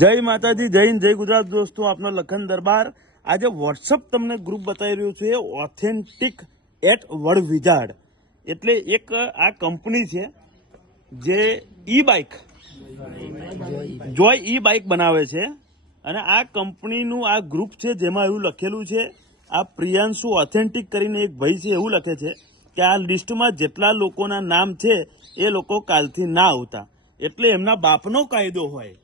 જય માતાજી, જય હિન્દ, જય ગુજરાત દોસ્તો. આપનો લખન દરબાર. આજે વોટ્સઅપ તમને ગ્રુપ બતાવી રહ્યું છે, ઓથેન્ટિક એટ વર્ડ વિઝાર્ડ. એટલે એક આ કંપની છે જે ઈ બાઇક જોય ઈ બાઇક બનાવે છે અને આ કંપનીનું આ ગ્રુપ છે જેમાં એવું લખેલું છે, આ પ્રિયાંશુ ઓથેન્ટિક કરીને એક ભાઈ છે, એવું લખે છે કે આ લિસ્ટમાં જેટલા લોકોના નામ છે એ લોકો કાલથી ના આવતા, એટલે એમના બાપનો કાયદો હોય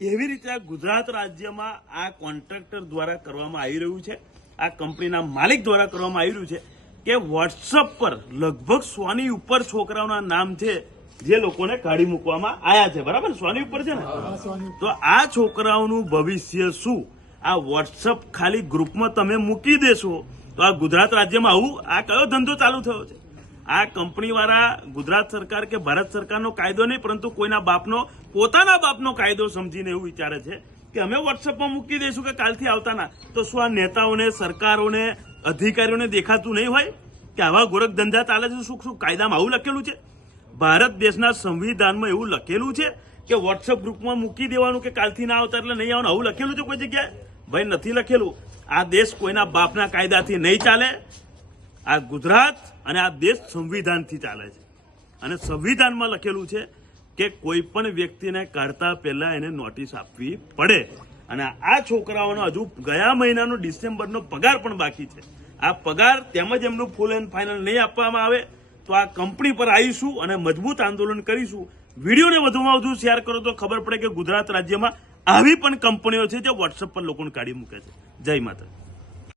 એવી રીતે આ ગુજરાત રાજ્યમાં આ કોન્ટ્રાક્ટર દ્વારા કરવામાં આવી રહ્યું છે, આ કંપનીના માલિક દ્વારા કરવામાં આવી રહ્યું છે કે વોટ્સઅપ પર લગભગ 100 ની ઉપર છોકરાઓના નામ છે જે લોકોને કાઢી મૂકવામાં આવ્યા છે. બરાબર, 100 ની ઉપર છે ને? તો આ છોકરાઓનું ભવિષ્ય શું? આ વોટ્સઅપ ખાલી ગ્રુપમાં તમે મૂકી દેશો તો આ ગુજરાત રાજ્યમાં આવું આ કયો ધંધો ચાલુ થયો છે? આ કંપની વાળા ગુજરાત સરકાર કે ભારત સરકારનો કાયદો નહીં, પરંતુ કોઈના બાપનો, પોતાના બાપનો કાયદો સમજીને એવું વિચારે છે કે અમે વોટ્સઅપમાં મૂકી દઈશું કે કાલથી આવતા ના. તો શું આ નેતાઓને, સરકારોને, અધિકારીઓને દેખાતું નહીં હોય કે આવા ગોરખ ધંધા ચાલે છે? શું કાયદામાં આવું લખેલું છે? ભારત દેશના સંવિધાનમાં એવું લખેલું છે કે વોટ્સઅપ ગ્રુપમાં મૂકી દેવાનું કે કાલથી ના આવતા એટલે નહીં આવવાનું? આવું લખેલું છે કોઈ જગ્યાએ? ભાઈ નથી લખેલું. આ દેશ કોઈના બાપના કાયદાથી નહીં ચાલે. આ ગુજરાત અને આ દેશ સંવિધાનથી ચાલે છે અને સંવિધાનમાં લખેલું છે કે કોઈ પણ વ્યક્તિને કાઢતા પહેલા એને નોટિસ આપવી પડે. અને આ છોકરાઓનો હજુ ગયા મહિનાનો ડિસેમ્બરનો પગાર પણ બાકી છે. આ પગાર તેમજ એમનું ફૂલ એન્ડ ફાઇનલ નહીં આપવામાં આવે તો આ કંપની પર આવીશું અને મજબૂત આંદોલન કરીશું. વિડીયોને વધુમાં વધુ શેર કરો તો ખબર પડે કે ગુજરાત રાજ્યમાં આવી પણ કંપનીઓ છે જે વોટ્સઅપ પર લોકોને કાઢી મૂકે છે. જય માતા.